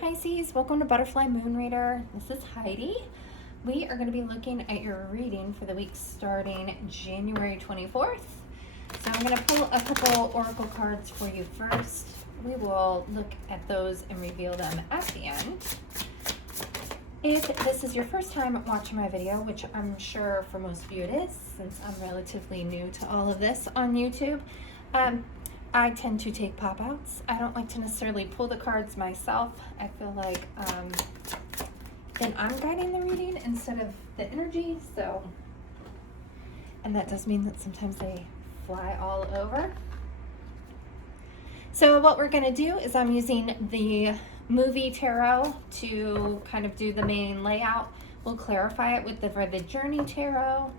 Pisces, welcome to Butterfly Moon Reader. This is Heidi. We are going to be looking at your reading for the week starting January 24th. So I'm going to pull a couple oracle cards for you first. We will look at those and reveal them at the end. If this is your first time watching my video, which I'm sure for most of you it is, since I'm relatively new to all of this on YouTube, I tend to take pop-outs. I don't like to necessarily pull the cards myself. I feel like then I'm guiding the reading instead of the energy, and that does mean that sometimes they fly all over. So what we're gonna do is I'm using the movie tarot to kind of do the main layout. We'll clarify it with the Journey Tarot.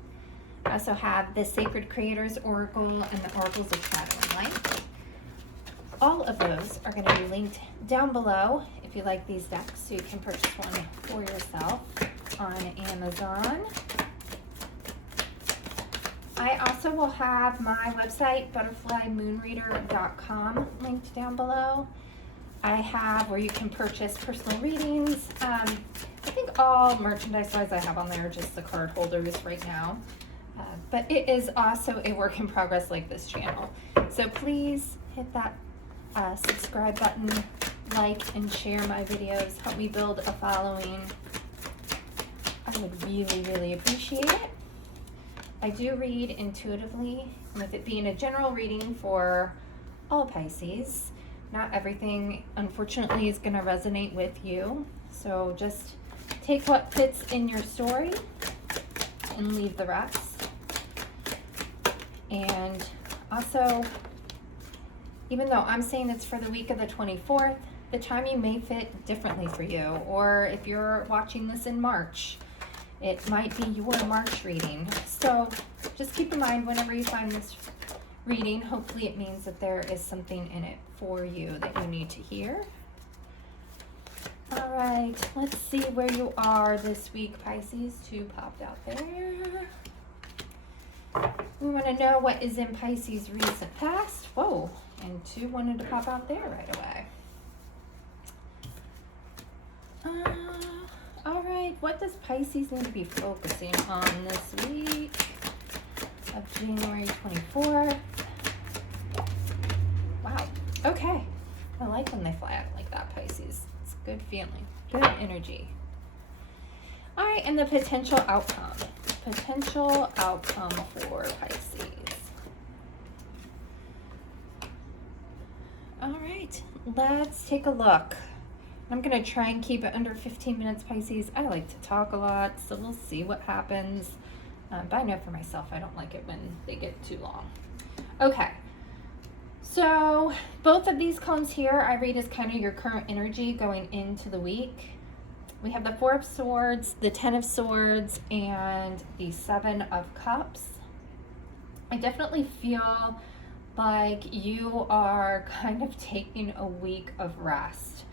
I also have the Sacred Creators Oracle and the Oracles of Shadow and Light. All of those are going to be linked down below if you like these decks, so you can purchase one for yourself on Amazon. I also will have my website, butterflymoonreader.com, linked down below. I have where you can purchase personal readings. I think all merchandise-wise I have on there are just the card holders right now. But it is also a work in progress like this channel. So please hit that subscribe button, like and share my videos. Help me build a following. I would really, really appreciate it. I do read intuitively, with it being a general reading for all Pisces. Not everything, unfortunately, is going to resonate with you. So just take what fits in your story and leave the rest. And also, even though I'm saying it's for the week of the 24th, the timing may fit differently for you. Or if you're watching this in March, it might be your March reading. So just keep in mind whenever you find this reading, hopefully it means that there is something in it for you that you need to hear. All right, let's see where you are this week, Pisces. Two popped out there. We want to know what is in Pisces' recent past. Whoa, and two wanted to pop out there right away. All right, what does Pisces need to be focusing on this week of January 24th? Wow, okay. I like when they fly out like that, Pisces. It's a good feeling, good energy. All right, and the potential outcome. Potential outcome for Pisces. All right, let's take a look. I'm going to try and keep it under 15 minutes, Pisces. I like to talk a lot, so we'll see what happens. But I know for myself, I don't like it when they get too long. Okay, so both of these columns here I read as kind of your current energy going into the week. We have the Four of Swords, the Ten of Swords, and the Seven of Cups. I definitely feel like you are kind of taking a week of rest.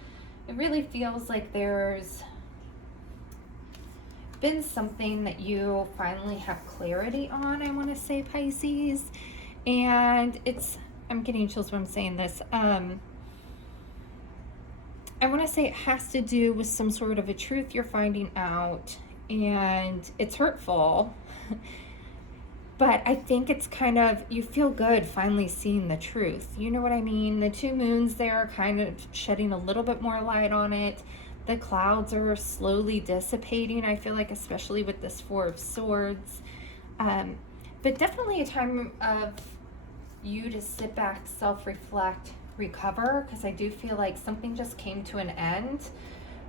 It really feels like there's been something that you finally have clarity on, I want to say, Pisces. And I'm getting chills when I'm saying this. I want to say it has to do with some sort of a truth you're finding out, and it's hurtful. But I think it's kind of, you feel good finally seeing the truth. You know what I mean? The two moons there are kind of shedding a little bit more light on it. The clouds are slowly dissipating, I feel like, especially with this Four of Swords. But definitely a time of you to sit back, self-reflect, recover, because I do feel like something just came to an end.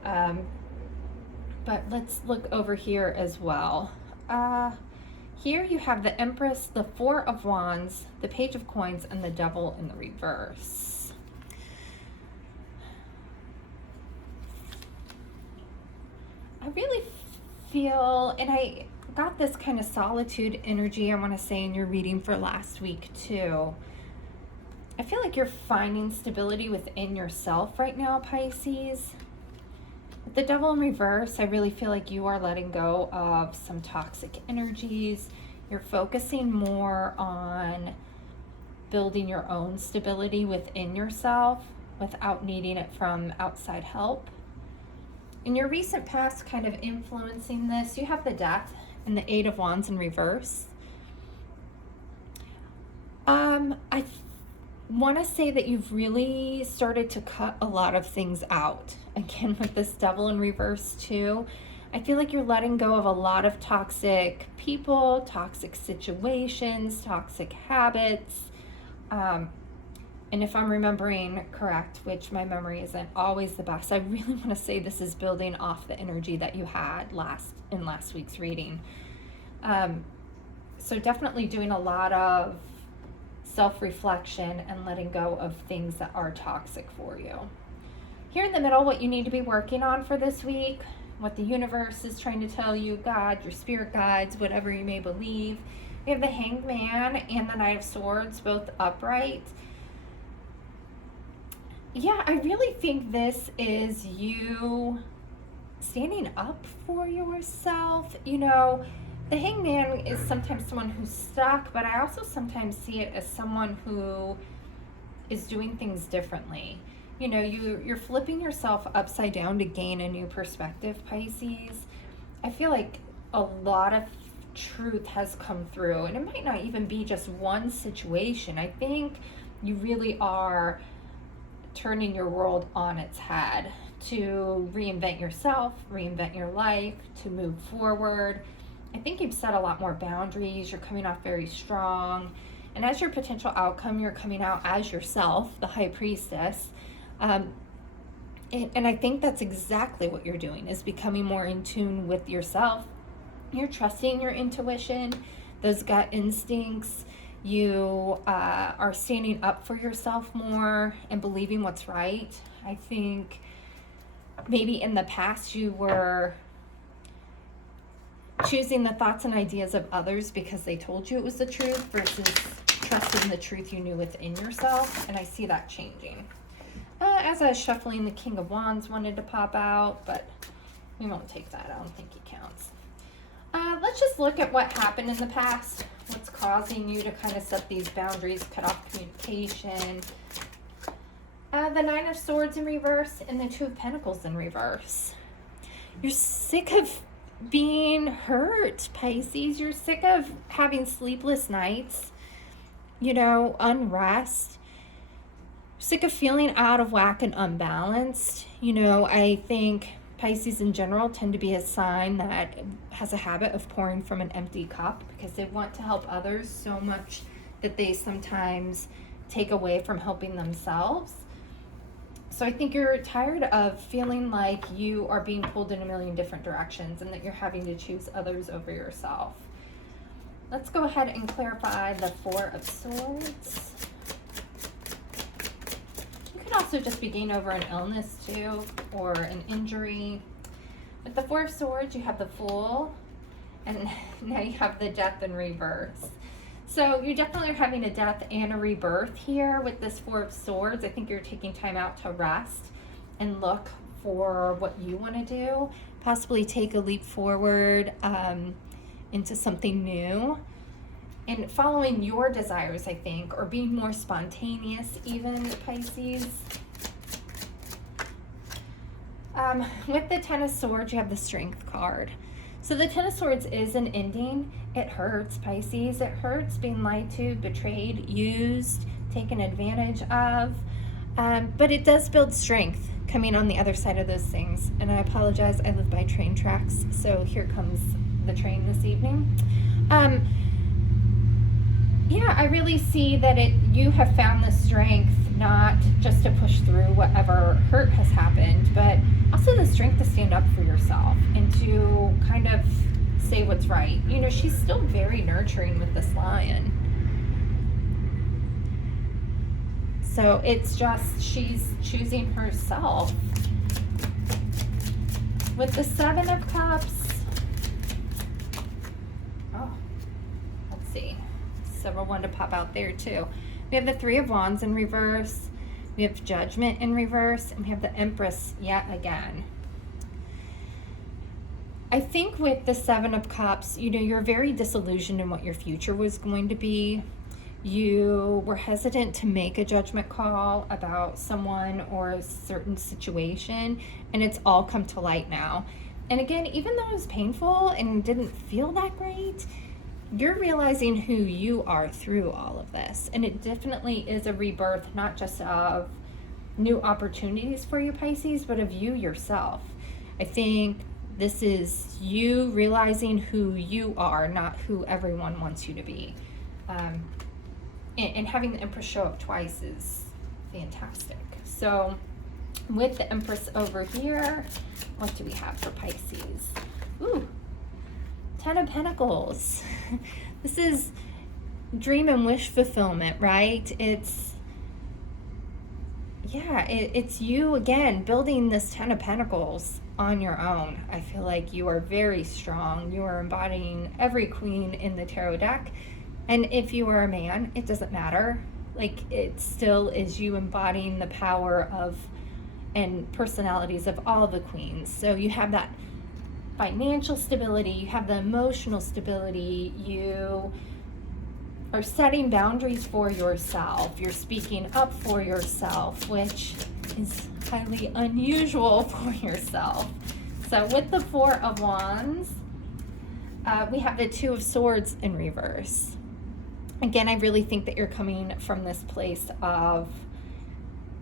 But let's look over here as well. Here you have the Empress, the Four of Wands, the Page of Coins, and the Devil in the reverse. I really feel, and I got this kind of solitude energy, I want to say, in your reading for last week too. I feel like you're finding stability within yourself right now, Pisces. With the Devil in reverse, I really feel like you are letting go of some toxic energies. You're focusing more on building your own stability within yourself without needing it from outside help. in your recent past kind of influencing this, you have the Death and the Eight of Wands in reverse. I want to say that you've really started to cut a lot of things out. Again, with this Devil in reverse too. I feel like you're letting go of a lot of toxic people, toxic situations, toxic habits. And if I'm remembering correct, which my memory isn't always the best, I really want to say this is building off the energy that you had in last week's reading. So definitely doing a lot of self-reflection and letting go of things that are toxic for you. Here in the middle, what you need to be working on for this week, what the universe is trying to tell you, God, your spirit guides, whatever you may believe. We have the Hanged Man and the Knight of Swords, both upright. Yeah, I really think this is you standing up for yourself. You know, the Hanged Man is sometimes someone who's stuck, but I also sometimes see it as someone who is doing things differently. You know, you're flipping yourself upside down to gain a new perspective, Pisces. I feel like a lot of truth has come through, and it might not even be just one situation. I think you really are turning your world on its head to reinvent yourself, reinvent your life, to move forward. I think you've set a lot more boundaries. You're coming off very strong. And as your potential outcome, you're coming out as yourself, the High Priestess. And I think that's exactly what you're doing, is becoming more in tune with yourself. You're trusting your intuition, those gut instincts. You are standing up for yourself more and believing what's right. I think maybe in the past you were choosing the thoughts and ideas of others because they told you it was the truth versus trusting the truth you knew within yourself. And I see that changing. As I was shuffling, the King of Wands wanted to pop out, but we won't take that. I don't think he counts. Let's just look at what happened in the past. What's causing you to kind of set these boundaries, cut off communication. The Nine of Swords in reverse and the Two of Pentacles in reverse. You're sick of being hurt, Pisces. You're sick of having sleepless nights, you know, unrest. Sick of feeling out of whack and unbalanced. You know, I think Pisces in general tend to be a sign that has a habit of pouring from an empty cup because they want to help others so much that they sometimes take away from helping themselves. So I think you're tired of feeling like you are being pulled in a million different directions and that you're having to choose others over yourself. Let's go ahead and clarify the Four of Swords. You could also just be getting over an illness too, or an injury. With the Four of Swords, you have the Fool, and now you have the Death in reverse. So you definitely are having a death and a rebirth here with this Four of Swords. I think you're taking time out to rest and look for what you want to do. Possibly take a leap forward into something new. And following your desires, I think, or being more spontaneous even, Pisces. With the Ten of Swords, you have the Strength card. So the Ten of Swords is an ending. It hurts, Pisces. It hurts being lied to, betrayed, used, taken advantage of. But it does build strength coming on the other side of those things. And I apologize, I live by train tracks, so here comes the train this evening. Yeah, I really see that you have found the strength not just to push through whatever hurt has happened, but also the strength to stand up for yourself and to kind of say what's right. You know, she's still very nurturing with this Lion. So it's just she's choosing herself. With the Seven of Cups, oh, let's see. Several wanted to pop out there too. We have the Three of Wands in reverse. We have Judgment in reverse. And we have the Empress yet again. I think with the Seven of Cups, you know, you're very disillusioned in what your future was going to be. You were hesitant to make a judgment call about someone or a certain situation, and it's all come to light now. And again, even though it was painful and didn't feel that great, you're realizing who you are through all of this. And it definitely is a rebirth, not just of new opportunities for you, Pisces, but of you yourself. I think this is you realizing who you are, not who everyone wants you to be. And having the Empress show up twice is fantastic. So with the Empress over here, what do we have for Pisces? Ooh, 10 of Pentacles. This is dream and wish fulfillment, right? It's you again building this 10 of Pentacles on your own. I feel like you are very strong. You are embodying every queen in the tarot deck. And if you are a man, it doesn't matter. Like, it still is you embodying the power of and personalities of all the queens. So you have that financial stability, you have the emotional stability, you are setting boundaries for yourself, you're speaking up for yourself, which is highly unusual for yourself. So with the 4 of Wands, we have the 2 of Swords in reverse. Again, I really think that you're coming from this place of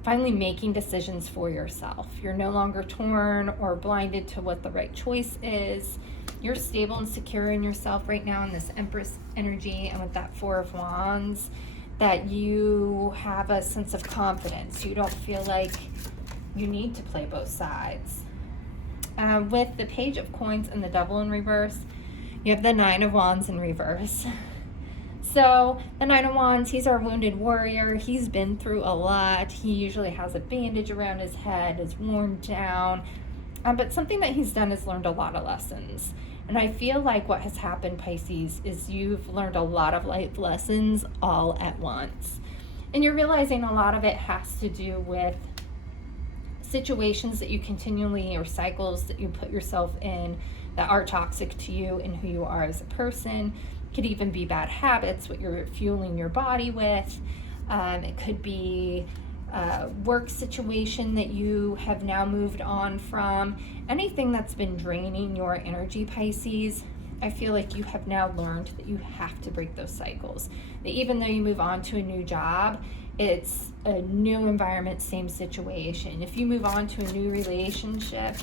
finally making decisions for yourself. You're no longer torn or blinded to what the right choice is. You're stable and secure in yourself right now in this Empress energy, and with that 4 of Wands, that you have a sense of confidence. You don't feel like you need to play both sides. With the Page of Coins and the Devil in reverse, you have the 9 of Wands in reverse. So the 9 of Wands, he's our wounded warrior. He's been through a lot. He usually has a bandage around his head, is worn down. But something that he's done is learned a lot of lessons. And I feel like what has happened, Pisces, is you've learned a lot of life lessons all at once. And you're realizing a lot of it has to do with situations that you continually, or cycles that you put yourself in that are toxic to you and who you are as a person. Could even be bad habits, what you're fueling your body with. It could be a work situation that you have now moved on from. Anything that's been draining your energy, Pisces, I feel like you have now learned that you have to break those cycles. That even though you move on to a new job, it's a new environment, same situation. If you move on to a new relationship,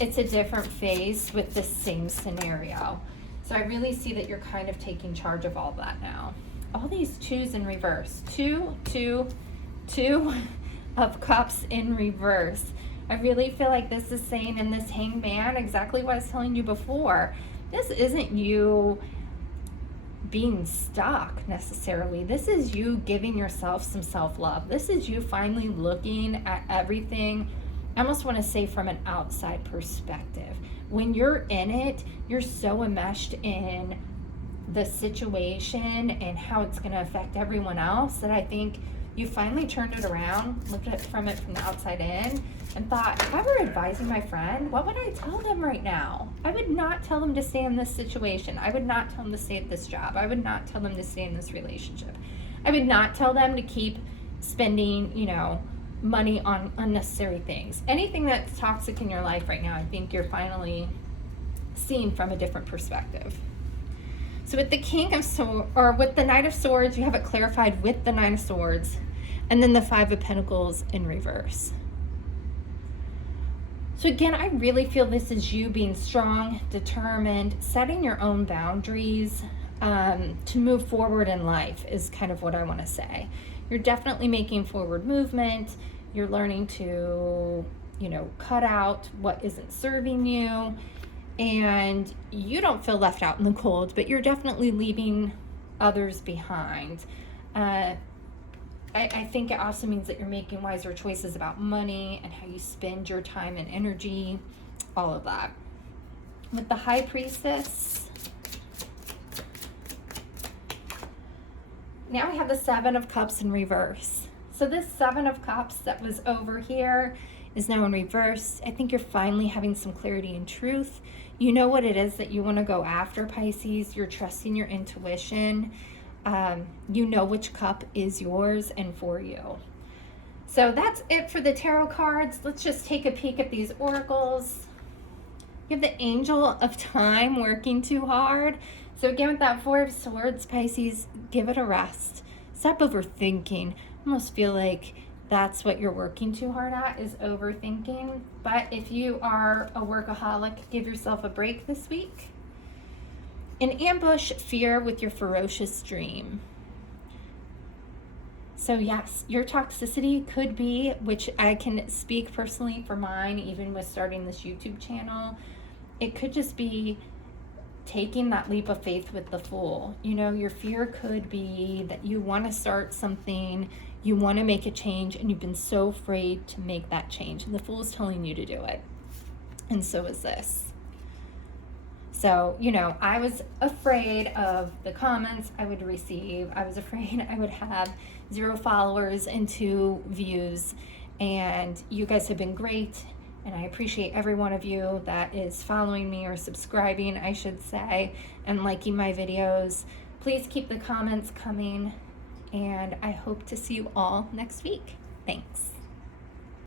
it's a different phase with the same scenario. So I really see that you're kind of taking charge of all that now. All these 2s in reverse. 2 of Cups in reverse. I really feel like this is saying in this Hanged Man exactly what I was telling you before. This isn't you being stuck necessarily. This is you giving yourself some self-love. This is you finally looking at everything, I almost want to say from an outside perspective. When you're in it, you're so enmeshed in the situation and how it's going to affect everyone else that I think you finally turned it around, looked at it from the outside in, and thought, if I were advising my friend, what would I tell them right now? I would not tell them to stay in this situation. I would not tell them to stay at this job. I would not tell them to stay in this relationship. I would not tell them to keep spending, money on unnecessary things. Anything that's toxic in your life right now, I think you're finally seeing from a different perspective. So with the King of Swords, or with the Knight of Swords, you have it clarified with the 9 of Swords, and then the 5 of Pentacles in reverse. So again, I really feel this is you being strong, determined, setting your own boundaries to move forward in life is kind of what I want to say. You're definitely making forward movement. You're learning to, cut out what isn't serving you. And you don't feel left out in the cold, but you're definitely leaving others behind. I think it also means that you're making wiser choices about money and how you spend your time and energy, all of that. With the High Priestess, now we have the 7 of Cups in reverse. So this 7 of Cups that was over here is now in reverse. I think you're finally having some clarity and truth. You know what it is that you want to go after, Pisces. You're trusting your intuition. you know which cup is yours and for you. So that's it for the tarot cards. Let's just take a peek at these oracles. You have the Angel of Time working too hard. So again, with that Four of Swords, Pisces, give it a rest. Stop overthinking. I almost feel like that's what you're working too hard at, is overthinking. But if you are a workaholic, give yourself a break this week. And ambush fear with your ferocious dream. So yes, your toxicity could be, which I can speak personally for mine, even with starting this YouTube channel, it could just be taking that leap of faith with the Fool. You know, your fear could be that you want to start something, you want to make a change, and you've been so afraid to make that change. And the Fool is telling you to do it. And so is this. So, you know, I was afraid of the comments I would receive. I was afraid I would have 0 followers and 2 views. And you guys have been great. And I appreciate every one of you that is following me, or subscribing, I should say, and liking my videos. Please keep the comments coming. And I hope to see you all next week. Thanks.